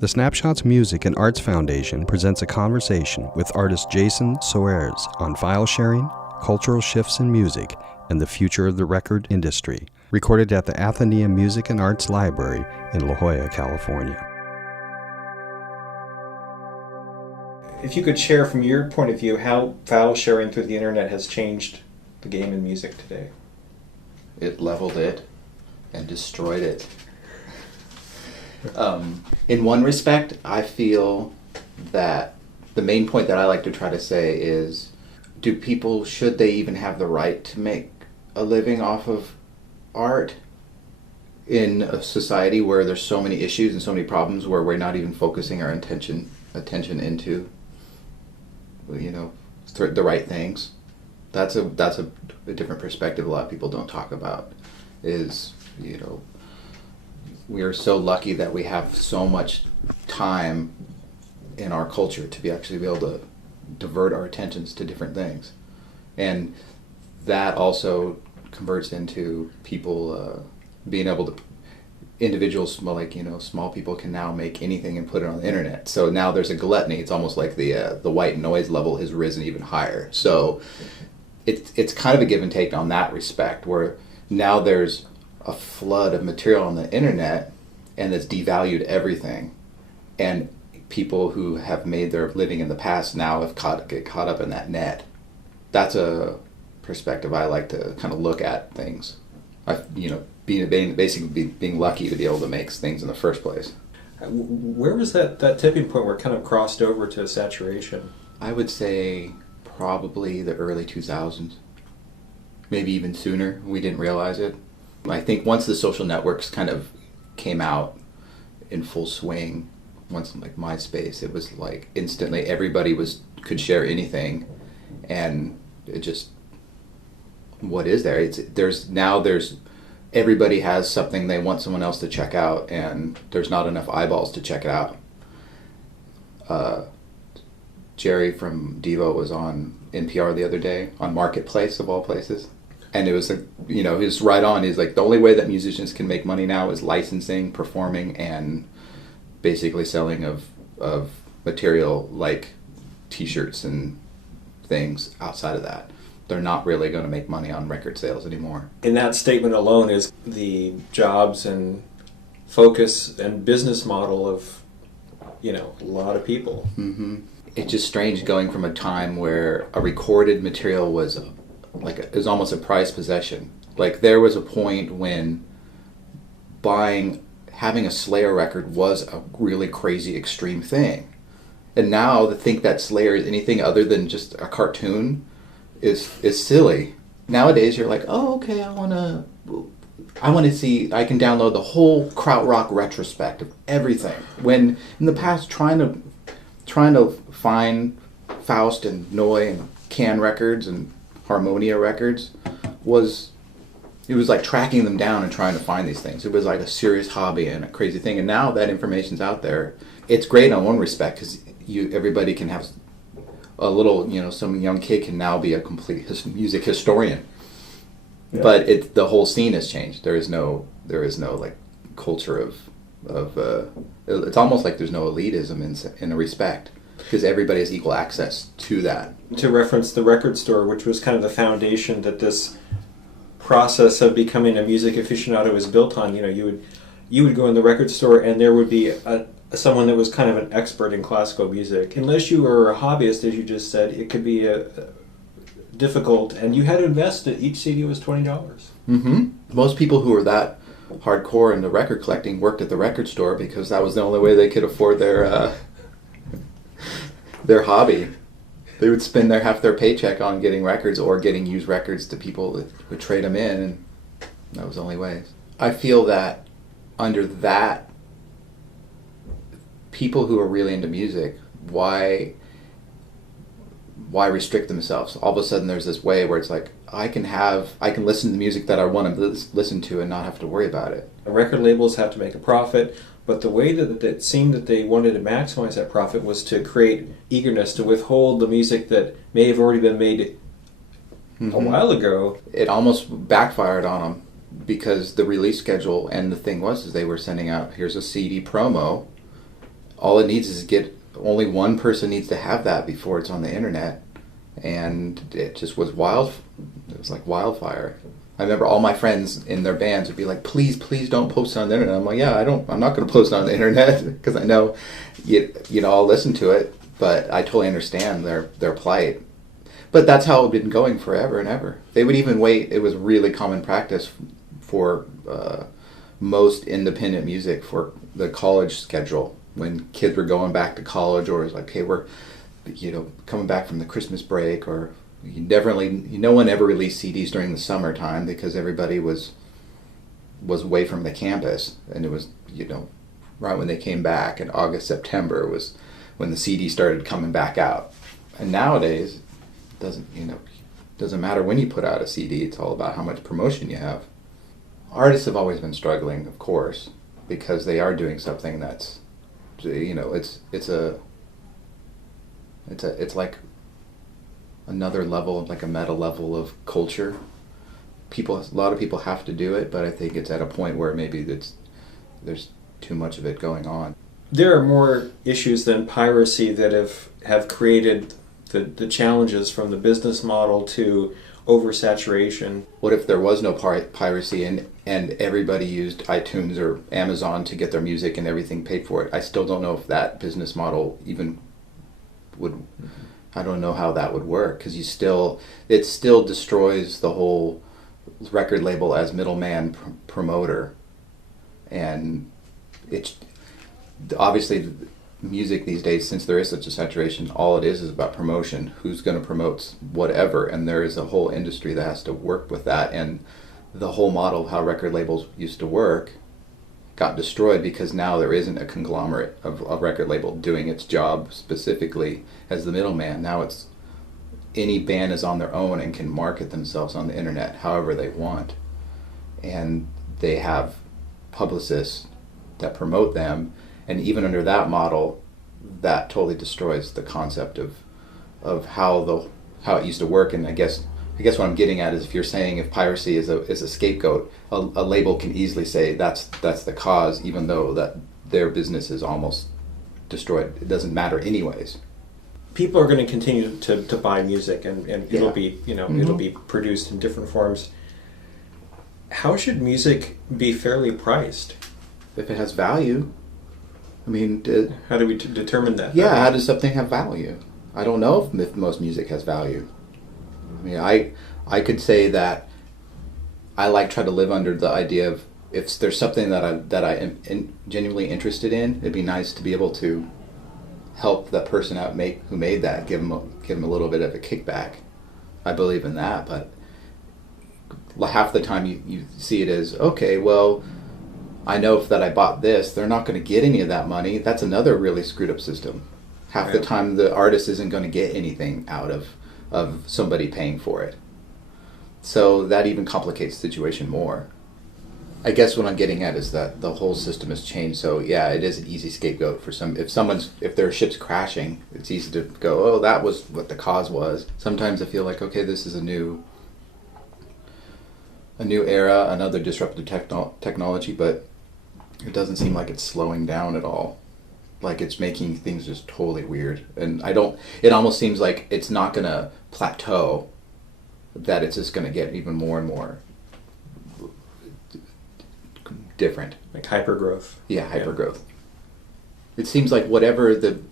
The Snapshots Music and Arts Foundation presents a conversation with artist Jason Soares on file sharing, cultural shifts in music, and the future of the record industry, recorded at the Atheneum Music and Arts Library in La Jolla, California. If you could share from your point of view how file sharing through the internet has changed the game in music today. It leveled it and destroyed it. In one respect, I feel that the main point that I like to try to say is, should they even have the right to make a living off of art in a society where there's so many issues and so many problems where we're not even focusing our attention into, the right things? That's a different perspective a lot of people don't talk about, is, we are so lucky that we have so much time in our culture to be able to divert our attentions to different things. And that also converts into people being able to, individuals small people can now make anything and put it on the internet. So now there's a gluttony. It's almost like the white noise level has risen even higher. So it's kind of a give and take on that respect, where now there's a flood of material on the internet and it's devalued everything, and people who have made their living in the past now get caught up in that net. That's a perspective I like to kind of look at things. Being lucky to be able to make things in the first place. Where was that tipping point where it kind of crossed over to saturation? I would say probably the early 2000s, maybe even sooner. We didn't realize it. I think once the social networks kind of came out in full swing, once like MySpace, it was like instantly everybody could share anything, and it just, what is there? There's everybody has something they want someone else to check out, and there's not enough eyeballs to check it out. Jerry from Devo was on NPR the other day on Marketplace of all places. And it was, he was right on. He's like, the only way that musicians can make money now is licensing, performing, and basically selling of material like T-shirts and things outside of that. They're not really going to make money on record sales anymore. In that statement alone is the jobs and focus and business model of, a lot of people. Mm-hmm. It's just strange going from a time where a recorded material was it was almost a prized possession. Like, there was a point when having a Slayer record was a really crazy extreme thing. And now to think that Slayer is anything other than just a cartoon is silly. Nowadays you're like, oh, okay, I want to see, I can download the whole krautrock retrospect of everything. When in the past trying to find Faust and Neu and Can records and Harmonia records was like tracking them down and trying to find these things. It was like a serious hobby and a crazy thing. And now that information's out there, it's great on one respect, because everybody can have a little, some young kid can now be a complete music historian. Yeah. But the whole scene has changed. There is no like culture of it's almost like there's no elitism in a respect, because everybody has equal access to that. To reference the record store, which was kind of the foundation that this process of becoming a music aficionado is built on, you would go in the record store and there would be someone that was kind of an expert in classical music. Unless you were a hobbyist, as you just said, it could be difficult, and you had to invest it. Each CD was $20. Mm-hmm. Most people who were that hardcore into record collecting worked at the record store, because that was the only way they could afford their hobby. They would spend half their paycheck on getting records or getting used records to people that would trade them in, and that was the only ways. I feel that under that, people who are really into music, why restrict themselves? All of a sudden there's this way where it's like, I can listen to the music that I want to listen to and not have to worry about it. Record labels have to make a profit, but the way that it seemed that they wanted to maximize that profit was to create eagerness to withhold the music that may have already been made a while ago. It almost backfired on them, because the release schedule, and the thing was, is they were sending out, here's a CD promo, all it needs is only one person needs to have that before it's on the internet, and it just was wild. It was like wildfire. I remember all my friends in their bands would be like, please don't post it on the internet. I'm like, yeah, I'm not going to post it on the internet because I know I'll listen to it, but I totally understand their plight. But that's how it had been going forever and ever. They would even wait. It was really common practice for most independent music for the college schedule when kids were going back to college, or it was like, okay, we're coming back from the Christmas break, or no one ever released CDs during the summertime because everybody was away from the campus, and it was right when they came back in August, September was when the CD started coming back out. And nowadays doesn't matter when you put out a CD, it's all about how much promotion you have. Artists have always been struggling, of course, because they are doing something that's it's like another level, like a meta level of culture. A lot of people have to do it, but I think it's at a point where maybe there's too much of it going on. There are more issues than piracy that have created the challenges, from the business model to oversaturation. What if there was no piracy and everybody used iTunes or Amazon to get their music and everything paid for it? I still don't know if that business model even would. I don't know how that would work, because it still destroys the whole record label as middleman promoter, and it's obviously music these days, since there is such a saturation, all it is about promotion. Who's going to promote whatever, and there is a whole industry that has to work with that, and the whole model of how record labels used to work got destroyed because now there isn't a conglomerate of a record label doing its job specifically as the middleman. Now it's any band is on their own and can market themselves on the internet however they want, and they have publicists that promote them, and even under that model, that totally destroys the concept of how it used to work. And I guess what I'm getting at is, if you're saying if piracy is a scapegoat, a label can easily say that's the cause, even though that their business is almost destroyed. It doesn't matter anyways. People are going to continue to buy music, and it'll be it'll be produced in different forms. How should music be fairly priced? If it has value. I mean, how do we determine that? Yeah, how does something have value? I don't know if most music has value. I mean, I could say that I try to live under the idea of, if there's something that I am genuinely interested in, it'd be nice to be able to help that person out who made that, give them a little bit of a kickback. I believe in that, but half the time you see it as, okay, well, I know that I bought this, they're not going to get any of that money. That's another really screwed up system. Half the time the artist isn't going to get anything out of somebody paying for it. So that even complicates the situation more. I guess what I'm getting at is that the whole system has changed. So yeah, it is an easy scapegoat for some. If their ship's crashing, it's easy to go, oh, that was what the cause was. Sometimes I feel like, okay, this is a new era, another disruptive technology, but it doesn't seem like it's slowing down at all. Like it's making things just totally weird. And it almost seems like it's not going to plateau, that it's just going to get even more and more different. Like hypergrowth. Yeah, hypergrowth. It seems like whatever the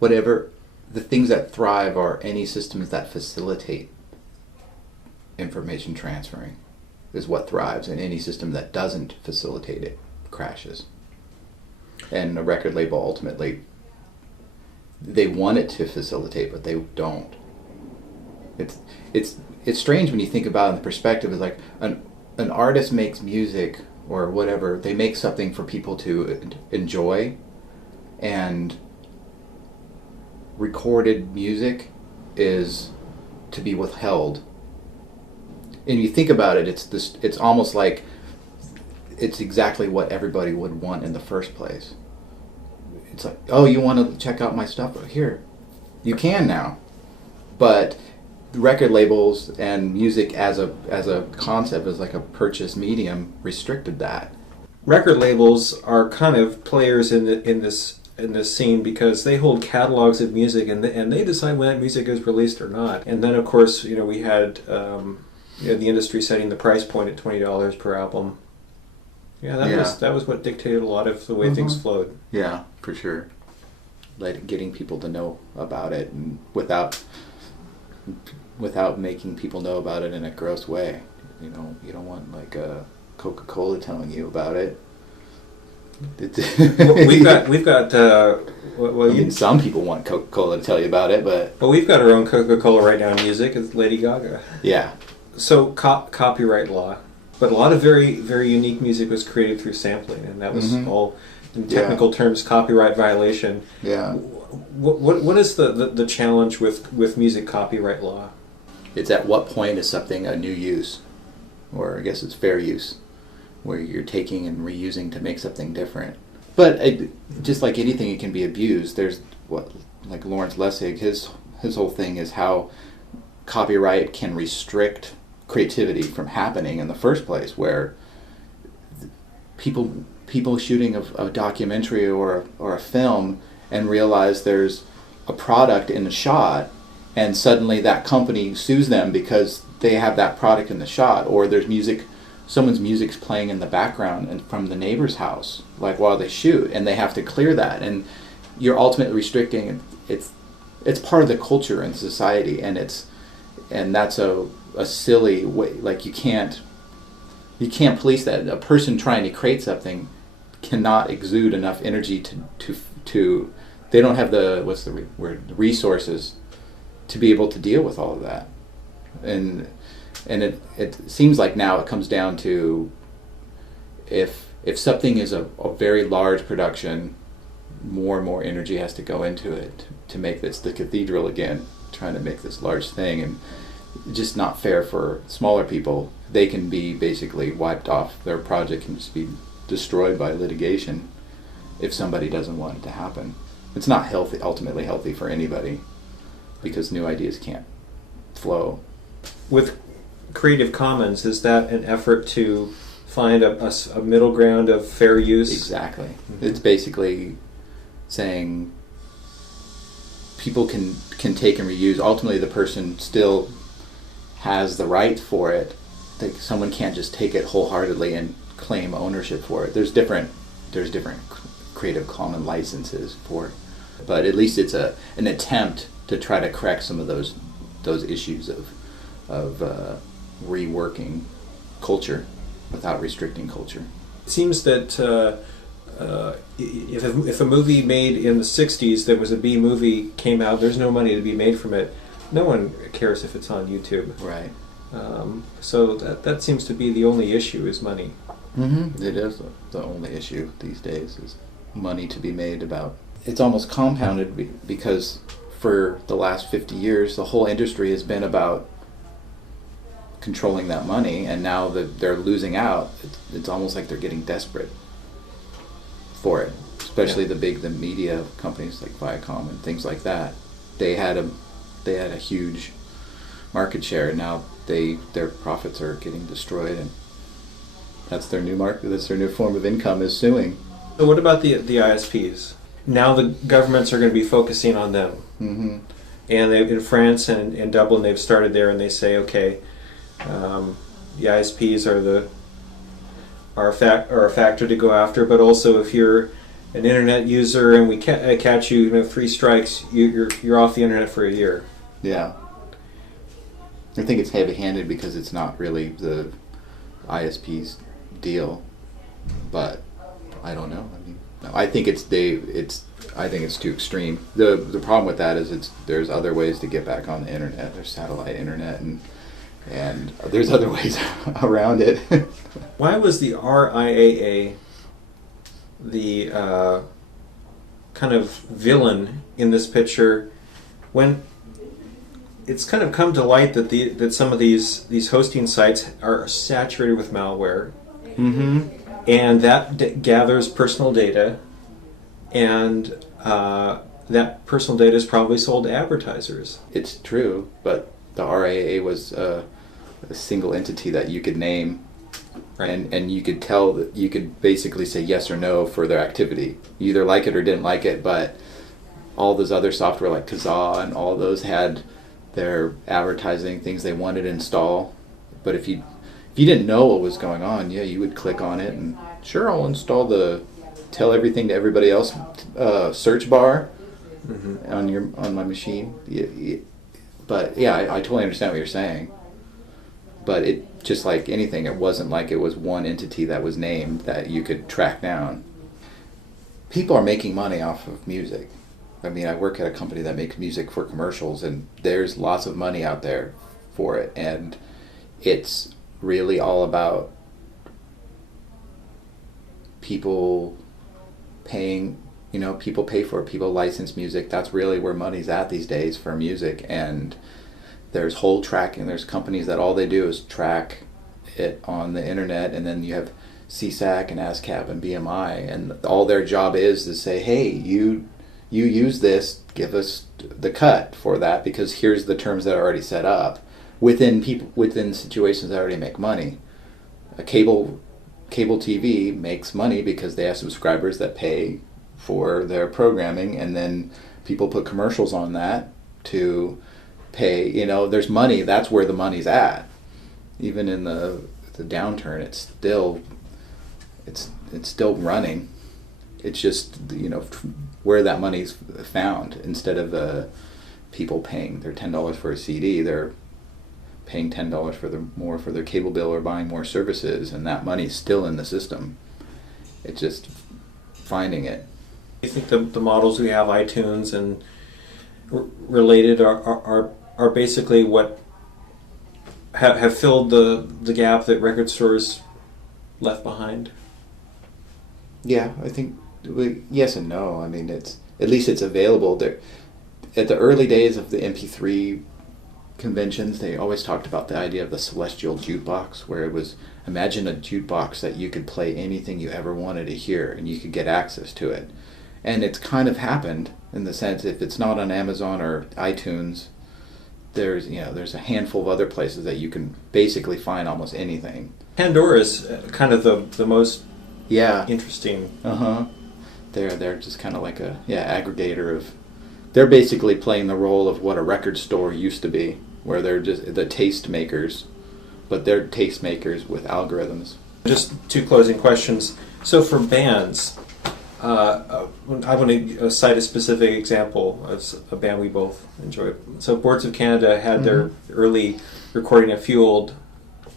things that thrive are any systems that facilitate information transferring is what thrives, and any system that doesn't facilitate it crashes. And a record label, ultimately, they want it to facilitate, but they don't. It's strange when you think about it in the perspective. It's like an artist makes music or whatever, they make something for people to enjoy, and recorded music is to be withheld. And you think about it, it's almost like it's exactly what everybody would want in the first place. It's like, oh, you want to check out my stuff? Here, you can now. But record labels and music as a concept, as like a purchase medium, restricted that. record labels are kind of players in this scene because they hold catalogs of music and they decide when that music is released or not. And then of course we had the industry setting the price point at $20 per album. That was what dictated a lot of the way things flowed. Yeah, for sure. Like getting people to know about it, and without making people know about it in a gross way. You don't want like a Coca-Cola telling you about it. We've got. Some people want Coca-Cola to tell you about it, but we've got our own Coca-Cola right now in music. It's Lady Gaga. Yeah. So copyright law, but a lot of very very unique music was created through sampling, and that was all in technical terms copyright violation. Yeah. What is the challenge with music copyright law? It's at what point is something a new use, or I guess it's fair use, where you're taking and reusing to make something different. But just like anything, it can be abused. There's like Lawrence Lessig, his whole thing is how copyright can restrict creativity from happening in the first place, where people shooting a documentary or a film and realize there's a product in the shot, and suddenly that company sues them because they have that product in the shot, or there's someone's music's playing in the background and from the neighbor's house, like while they shoot, and they have to clear that, and you're ultimately restricting. It's part of the culture and society, and that's a silly way. Like you can't police that. A person trying to create something cannot exude enough energy to they don't have the resources to be able to deal with all of that. And it seems like now it comes down to if something is a very large production, more and more energy has to go into it to make this the cathedral again, trying to make this large thing, and just not fair for smaller people. They can be basically wiped off. Their project can just be destroyed by litigation if somebody doesn't want it to happen. It's not ultimately healthy for anybody, because new ideas can't flow. With Creative Commons, is that an effort to find a middle ground of fair use? Exactly. It's basically saying people can take and reuse. Ultimately, the person still has the right for it. Someone can't just take it wholeheartedly and claim ownership for it. There's different Creative Commons licenses for it, but at least it's an attempt to try to correct some of those issues of reworking culture without restricting culture. It seems that if a movie made in the 60s that was a B movie came out, there's no money to be made from it. No one cares if it's on YouTube. Right. So that seems to be the only issue, is money. Mm-hmm. It is the only issue these days, is money to be made about. It's almost compounded because for the last 50 years, the whole industry has been about controlling that money, and now that they're losing out, it's almost like they're getting desperate for it. Especially the media companies like Viacom and things like that. They had a huge market share, and now their profits are getting destroyed, and that's their new market. That's their new form of income, is suing. So what about the ISPs? Now the governments are going to be focusing on them. Mm-hmm. And in France and in Dublin, they've started there, and they say, okay, the ISPs are a factor to go after, but also if you're an internet user and we catch you, 3 strikes, you're off the internet for a year. Yeah. I think it's heavy-handed because it's not really the ISP's deal, but I don't know. I think it's too extreme. The problem with that is there's other ways to get back on the internet. There's satellite internet and there's other ways around it. Why was the RIAA the kind of villain in this picture when it's kind of come to light that some of these hosting sites are saturated with malware, mm-hmm. and that gathers personal data, and that personal data is probably sold to advertisers. It's true, but the RIAA was a single entity that you could name Right. And you could tell that you could basically say yes or no for their activity. You either like it or didn't like it, but all those other software like Kazaa and all those had their advertising things they wanted to install. But if you didn't know what was going on, yeah, you would click on it and sure, I'll install the tell everything to everybody else search bar on my machine. But yeah, I totally understand what you're saying. But it just like anything, it wasn't like it was one entity that was named that you could track down. People are making money off of music. I mean, I work at a company that makes music for commercials, and there's lots of money out there for it. And it's really all about people paying, people pay for it, people license music. That's really where money's at these days for music. And there's whole tracking. There's companies that all they do is track it on the internet, and then you have CSAC and ASCAP and BMI, and all their job is to say, hey, you use this, give us the cut for that, because here's the terms that are already set up within situations that already make money. A cable TV makes money because they have subscribers that pay for their programming, and then people put commercials on that to pay. There's money. That's where the money's at. Even in the downturn, it's still running. It's just where that money's found. Instead of people paying their $10 for a CD, they're paying $10 for their cable bill or buying more services, and that money's still in the system. It's just finding it. You think the models we have, iTunes and related, are basically what have filled the gap that record stores left behind? Yeah, I think yes and no. I mean, at least it's available. There, at the early days of the MP3 conventions, they always talked about the idea of the celestial jukebox, where it was, imagine a jukebox that you could play anything you ever wanted to hear, and you could get access to it. And it's kind of happened in the sense, if it's not on Amazon or iTunes, there's a handful of other places that you can basically find almost anything. Pandora is kind of the most interesting. They're just kind of like a aggregator of. They're basically playing the role of what a record store used to be, where they're just the taste makers, but they're taste makers with algorithms. Just two closing questions. So for bands, I want to cite a specific example of a band we both enjoy. So Boards of Canada had their early recording of Fueled,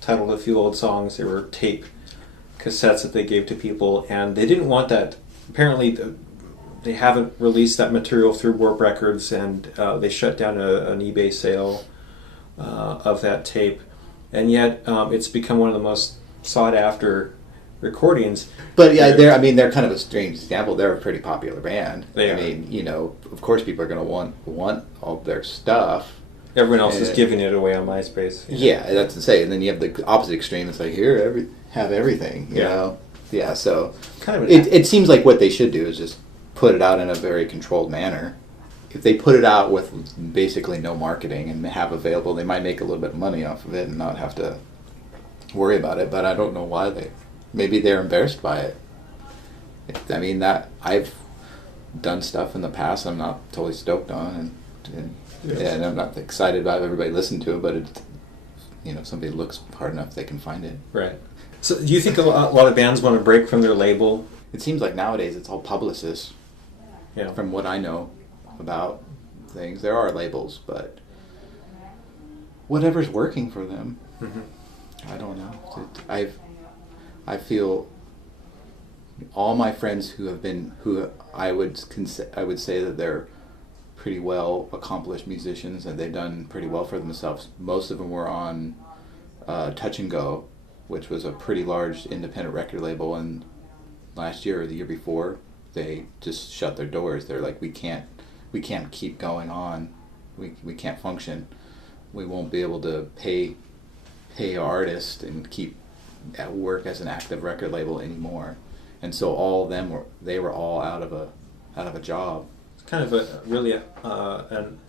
titled A Few Old Songs. They were tape cassettes that they gave to people, and they didn't want that. Apparently, they haven't released that material through Warp Records, and they shut down an eBay sale of that tape. And yet, it's become one of the most sought-after recordings. But yeah, they're kind of a strange example. They're a pretty popular band. They are. I mean, of course people are going to want all their stuff. Everyone else is giving it away on MySpace. Yeah, that's to say. And then you have the opposite extreme. It's like, here, have everything, you know? Yeah, so kind of it seems like what they should do is just put it out in a very controlled manner. If they put it out with basically no marketing and have available, they might make a little bit of money off of it and not have to worry about it. But I don't know why maybe they're embarrassed by it. I mean, that I've done stuff in the past I'm not totally stoked on, and I'm not excited about everybody listening to it, but if somebody looks hard enough, they can find it. Right. So do you think a lot of bands want to break from their label? It seems like nowadays it's all publicists. Yeah. From what I know about things, there are labels, but whatever's working for them. I don't know. I feel all my friends who I would say that they're pretty well accomplished musicians and they've done pretty well for themselves. Most of them were on Touch and Go, which was a pretty large independent record label, and last year or the year before they just shut their doors. They're like, we can't keep going on. We can't function. We won't be able to pay artists and keep at work as an active record label anymore. And so all of them were all out of a job. It's kind of a really an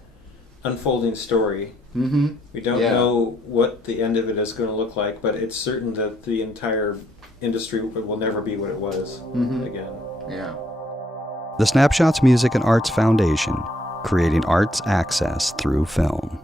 unfolding story. Mm-hmm. We don't know what the end of it is going to look like, but it's certain that the entire industry will never be what it was again. Yeah. The Snapshots Music and Arts Foundation, creating arts access through film.